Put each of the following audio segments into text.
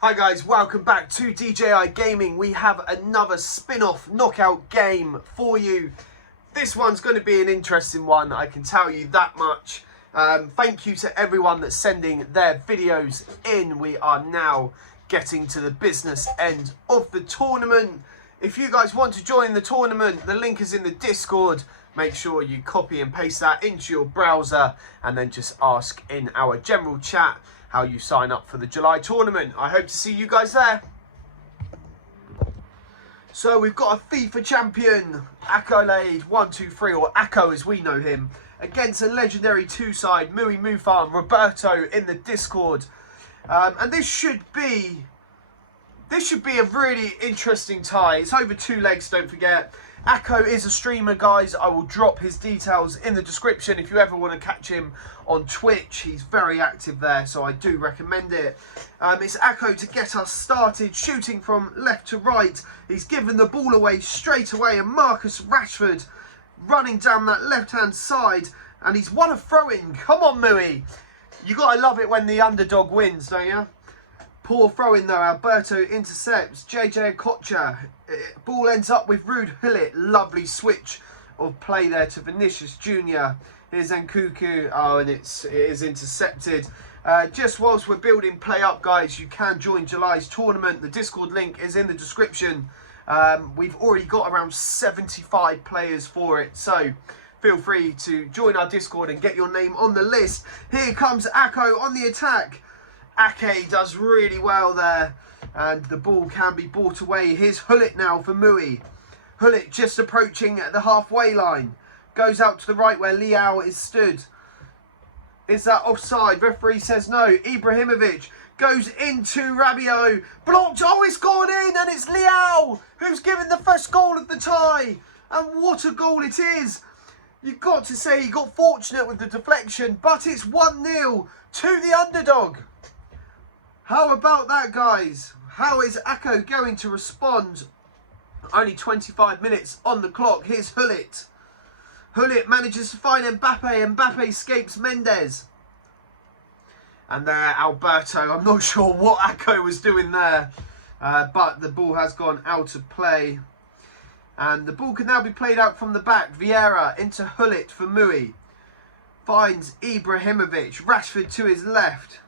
Hi guys, welcome back to Djayigaming. We have another spin-off knockout game for you. This one's going to be an interesting one, I can tell you that much. Thank you to everyone that's sending their videos in. We are now getting to the business end of the tournament. If you guys want to join the tournament, the link is in the Discord. Make sure you copy and paste that into your browser and then just ask in our general chat how you sign up for the July tournament. I hope to see you guys there. So we've got a FIFA champion, AKOLADE123, or Ako as we know him, against a legendary two-side Mooeymoofarm, Roberto in the Discord. And this should be a really interesting tie. It's over 2 legs, don't forget. Ako is a streamer, guys. I will drop his details in the description if you ever want to catch him on Twitch. He's very active there, so I do recommend it. It's Ako to get us started, shooting from left to right. He's given the ball away straight away, and Marcus Rashford running down that left-hand side, and he's won a throw-in. Come on, Mooey. You got to love it when the underdog wins, don't you? Poor throw-in though. Alberto intercepts. Djayigaming. Ball ends up with Rude Hullet. Lovely switch of play there to Vinicius Jr. Here's Nkuku. Oh, and it is intercepted. Just whilst we're building play up, guys, you can join July's tournament. The Discord link is in the description. We've already got around 75 players for it, so feel free to join our Discord and get your name on the list. Here comes Ako on the attack. Ake does really well there, and the ball can be brought away. Here's Hullet now for Mooey. Hullet just approaching the halfway line. Goes out to the right where Liao is stood. Is that offside? Referee says no. Ibrahimovic goes into Rabiot. Blocked. Oh, it's gone in, and it's Liao who's given the first goal of the tie. And what a goal it is. You've got to say he got fortunate with the deflection, but it's 1-0 to the underdog. How about that, guys? How is Ako going to respond? Only 25 minutes on the clock. Here's Hullet. Hullet manages to find Mbappe. Mbappe escapes Mendes. And there, Alberto. I'm not sure what Ako was doing there. But the ball has gone out of play. And the ball can now be played out from the back. Vieira into Hullet for Mooey. Finds Ibrahimovic. Rashford to his left.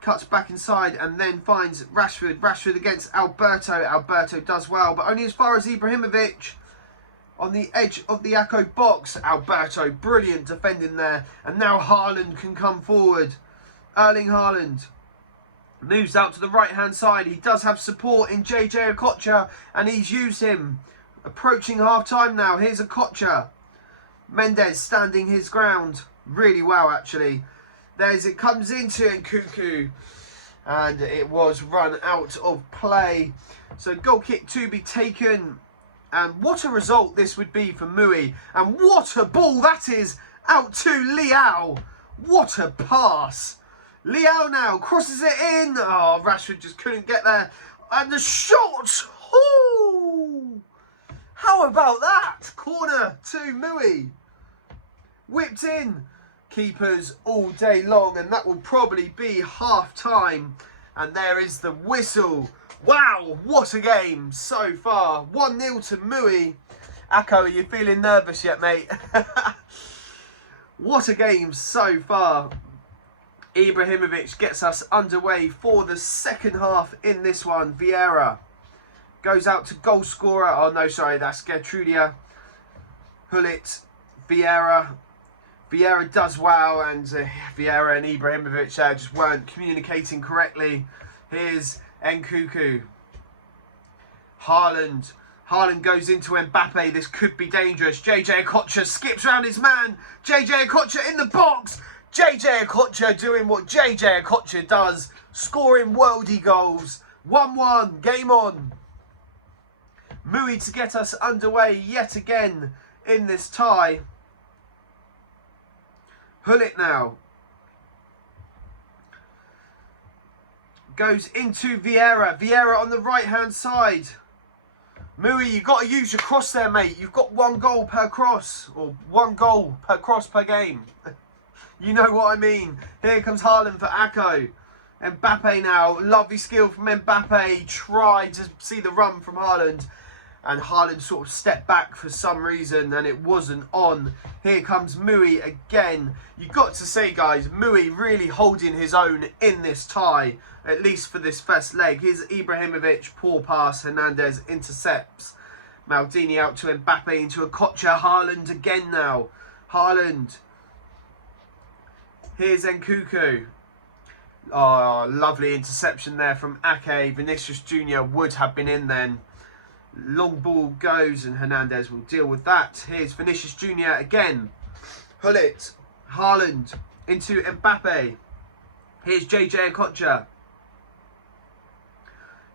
Cuts back inside and then finds Rashford. Rashford against Alberto. Alberto does well, but only as far as Ibrahimovic. On the edge of the Ako box. Alberto, brilliant defending there. And now Haaland can come forward. Erling Haaland moves out to the right-hand side. He does have support in Djayigaming, and he's used him. Approaching half-time now. Here's Okocha. Mendes standing his ground. Really well, actually. There's it comes into Nkuku, and it was run out of play. So goal kick to be taken. And what a result this would be for Mooey. And what a ball that is out to Liao. What a pass. Liao now crosses it in. Oh, Rashford just couldn't get there. And the shot. Ooh. How about that? Corner to Mooey. Whipped in. Keepers all day long, and that will probably be half time. And there is the whistle. Wow, what a game so far. 1-0 to Mooey. Ako, are you feeling nervous yet, mate? What a game so far. Ibrahimovic gets us underway for the second half in this one. Vieira goes out to goal scorer. Oh no, sorry, that's Gertrudia. Hullet, Vieira. Vieira does well, and Vieira and Ibrahimovic just weren't communicating correctly. Here's Nkuku. Haaland. Haaland goes into Mbappe. This could be dangerous. Djayigaming skips around his man. Djayigaming in the box. Djayigaming doing what Djayigaming does. Scoring worldy goals. 1-1. Game on. Mooey to get us underway yet again in this tie. Hullet now. Goes into Vieira. Vieira on the right-hand side. Mooey, you've got to use your cross there, mate. You've got 1 goal per cross. Or 1 goal per cross per game. You know what I mean. Here comes Haaland for Ako. Mbappe now. Lovely skill from Mbappe. Tried to see the run from Haaland. And Haaland sort of stepped back for some reason and it wasn't on. Here comes Mooey again. You've got to say, guys, Mooey really holding his own in this tie, at least for this first leg. Here's Ibrahimovic, poor pass. Hernandez intercepts. Maldini out to Mbappe into Okocha. Haaland again now. Haaland. Here's Nkunku. Oh, lovely interception there from Ake. Vinicius Jr. would have been in then. Long ball goes and Hernandez will deal with that. Here's Vinicius Jr. again. Gullit. Haaland into Mbappe. Here's Okocha.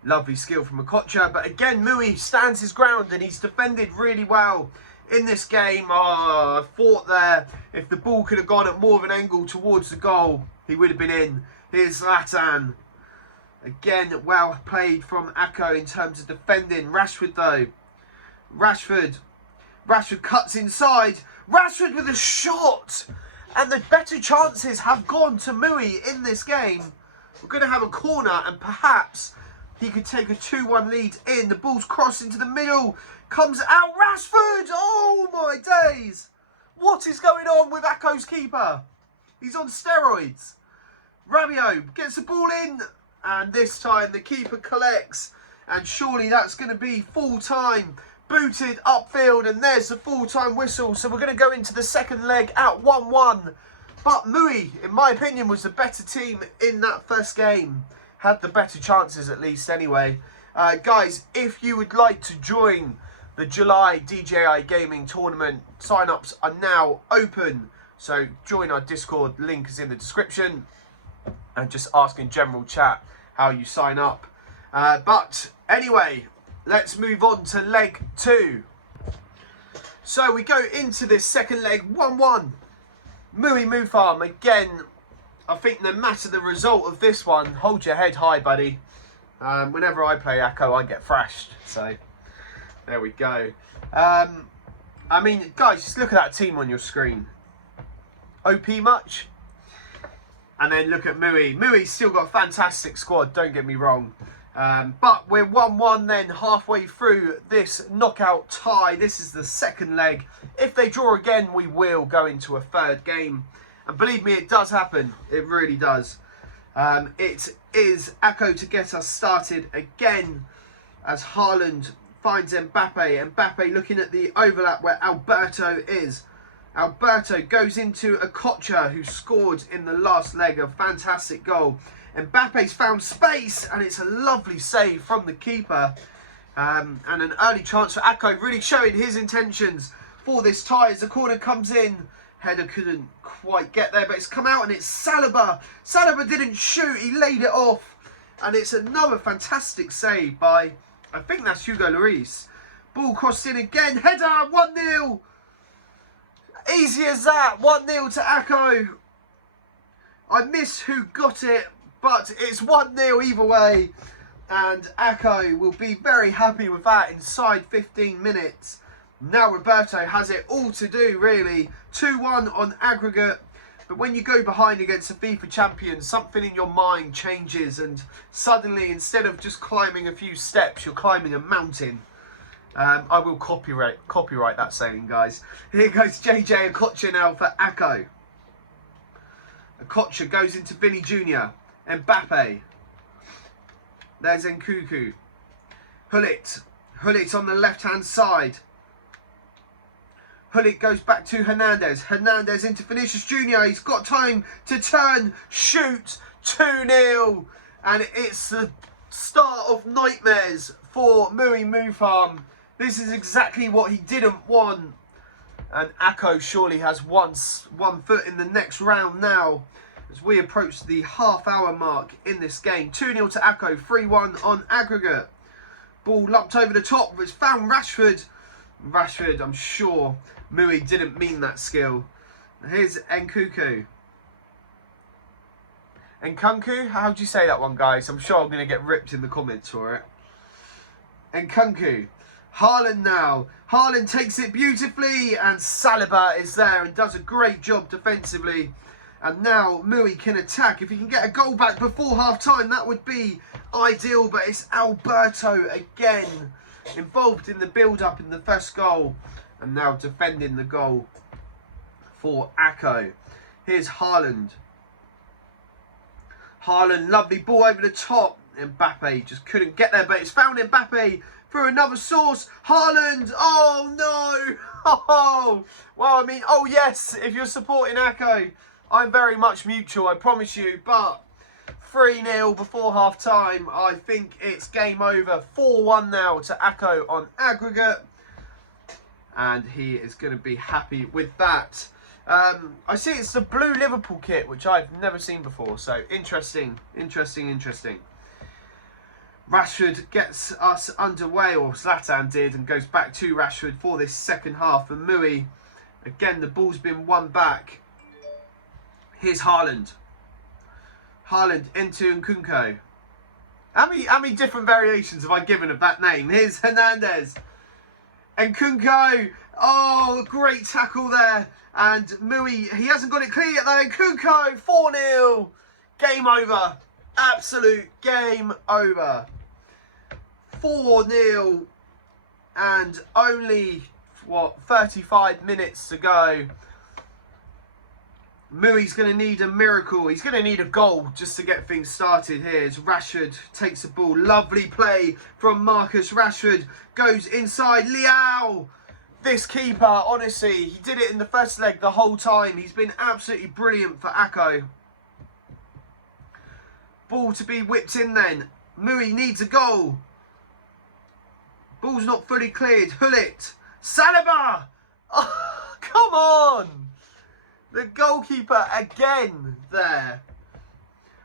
Lovely skill from Okocha. But again, Mooey stands his ground and he's defended really well in this game. Oh, I thought there, if the ball could have gone at more of an angle towards the goal, he would have been in. Here's Zlatan. Again, well played from Ako in terms of defending. Rashford though. Rashford cuts inside. Rashford with a shot. And the better chances have gone to Mooey in this game. We're going to have a corner and perhaps he could take a 2-1 lead in. The ball's crossed into the middle. Comes out. Rashford. Oh my days. What is going on with Ako's keeper? He's on steroids. Rabiot gets the ball in. And this time the keeper collects. And surely that's going to be full time. Booted upfield. And there's the full time whistle. So we're going to go into the second leg at 1-1. But Mooey, in my opinion, was the better team in that first game. Had the better chances at least anyway. Guys, if you would like to join the July Djayigaming tournament, sign-ups are now open. So join our Discord. Link is in the description. And just ask in general chat how you sign up. But anyway, let's move on to leg 2. So we go into this second leg 1-1. Mooeymoofarm again. I think no matter the result of this one, hold your head high, buddy. Whenever I play Ako, I get thrashed. So there we go. I mean, guys, just look at that team on your screen. OP much? And then look at Mooey. Mooey's still got a fantastic squad, don't get me wrong. But we're 1-1 then, halfway through this knockout tie. This is the second leg. If they draw again, we will go into a third game. And believe me, it does happen. It really does. It is Ako to get us started again as Haaland finds Mbappe. Mbappe looking at the overlap where Alberto is. Alberto goes into Okocha, who scored in the last leg, a fantastic goal. Mbappe's found space, and it's a lovely save from the keeper. And an early chance for Ako, really showing his intentions for this tie as the corner comes in. Header couldn't quite get there, but it's come out, and it's Saliba. Saliba didn't shoot, he laid it off. And it's another fantastic save by, I think that's Hugo Lloris. Ball crossed in again, header, 1-0. Easy as that, 1-0 to Ako. I miss who got it, but it's 1-0 either way. And Ako will be very happy with that inside 15 minutes. Now Roberto has it all to do, really. 2-1 on aggregate. But when you go behind against a FIFA champion, something in your mind changes. And suddenly, instead of just climbing a few steps, you're climbing a mountain. I will copyright that saying, guys. Here goes JJ Okocha now for Ako. Okocha goes into Vinny Jr. Mbappe. There's Nkunku. Gullit on the left-hand side. Gullit goes back to Hernandez. Hernandez into Vinicius Jr. He's got time to turn, shoot, 2-0. And it's the start of nightmares for Mooeymoofarm. This is exactly what he didn't want. And Ako surely has one foot in the next round now as we approach the half-hour mark in this game. 2-0 to Ako, 3-1 on aggregate. Ball lumped over the top, it's found Rashford. Rashford, I'm sure Mooey didn't mean that skill. Here's Nkunku. Nkunku? How do you say that one, guys? I'm sure I'm going to get ripped in the comments for it. Nkunku. Haaland now. Haaland takes it beautifully and Saliba is there and does a great job defensively. And now Mooey can attack. If he can get a goal back before half-time, that would be ideal. But it's Alberto again, involved in the build-up in the first goal. And now defending the goal for AKO. Here's Haaland. Haaland, lovely ball over the top. Mbappe just couldn't get there, but it's found Mbappe through another source. Haaland, oh no! Oh, well, I mean, oh yes, if you're supporting AKO, I'm very much mutual, I promise you, but 3-0 before half-time, I think it's game over. 4-1 now to AKO on aggregate, and he is going to be happy with that. I see it's the blue Liverpool kit, which I've never seen before, so interesting. Rashford gets us underway, or Zlatan did, and goes back to Rashford for this second half. And Mooey, again, the ball's been won back. Here's Haaland. Haaland into Nkunku. How many different variations have I given of that name? Here's Hernandez. Nkunku. Oh, great tackle there. And Mooey, he hasn't got it clear yet though. Nkunku, 4-0. Game over. Absolute game over. 4-0 and only, what, 35 minutes to go. Mooey's going to need a miracle. He's going to need a goal just to get things started here. As Rashford takes the ball. Lovely play from Marcus Rashford. Goes inside. Leao. This keeper, honestly, he did it in the first leg the whole time. He's been absolutely brilliant for AKO. Ball to be whipped in then. Mooey needs a goal. Ball's not fully cleared. Hullet. Saliba. Oh, come on. The goalkeeper again there.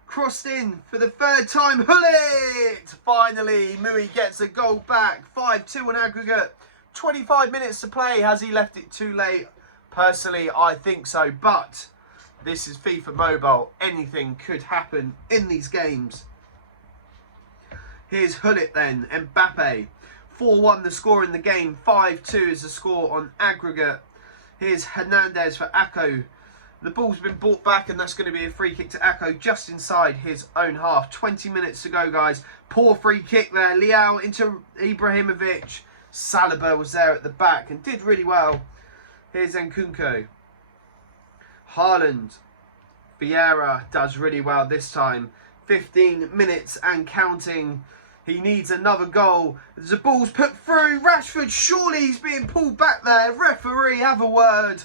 Crossed in for the third time. Hullet. Finally, Mooey gets a goal back. 5-2 on aggregate. 25 minutes to play. Has he left it too late? Personally, I think so. But this is FIFA Mobile. Anything could happen in these games. Here's Hullet then. Mbappe. 4-1 the score in the game. 5-2 is the score on aggregate. Here's Hernandez for AKO. The ball's been brought back and that's going to be a free kick to AKO just inside his own half. 20 minutes to go, guys. Poor free kick there. Leao into Ibrahimovic. Saliba was there at the back and did really well. Here's Nkunku. Haaland. Vieira does really well this time. 15 minutes and counting. He needs another goal. The ball's put through. Rashford, surely he's being pulled back there. Referee, have a word.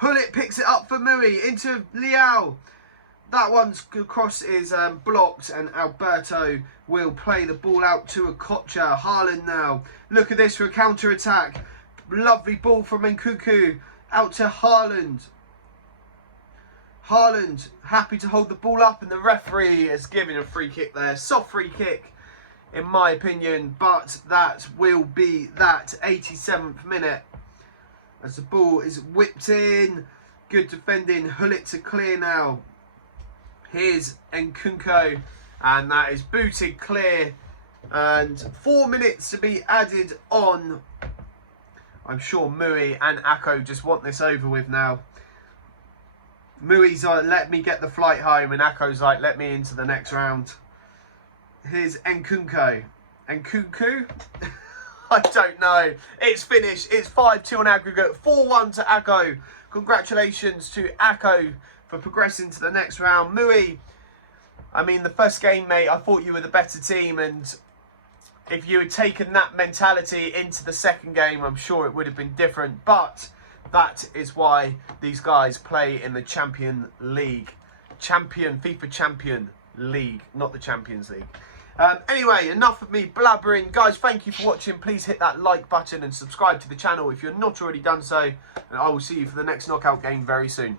Hullet picks it up for Mooey into Leao. That one's cross is blocked and Alberto will play the ball out to Okocha. Haaland now. Look at this for a counter-attack. Lovely ball from Nkunku out to Haaland. Haaland happy to hold the ball up and the referee is giving a free kick there. Soft free kick in my opinion, but that will be that 87th minute as the ball is whipped in. Good defending. Hullet to clear now. Here's Nkunku and that is booted clear and 4 minutes to be added on. I'm sure Mooey and AKO just want this over with now. Mooey's like, let me get the flight home, and AKO's like, let me into the next round. Here's Nkunku. Nkunku? I don't know. It's finished. It's 5-2 on aggregate. 4-1 to AKO. Congratulations to AKO for progressing to the next round. Mooey, I mean, the first game, mate, I thought you were the better team, and if you had taken that mentality into the second game, I'm sure it would have been different. But that is why these guys play in the Champion League. FIFA Champion League, not the Champions League. Anyway, enough of me blabbering. Guys, thank you for watching. Please hit that like button and subscribe to the channel if you're not already done so. And I will see you for the next knockout game very soon.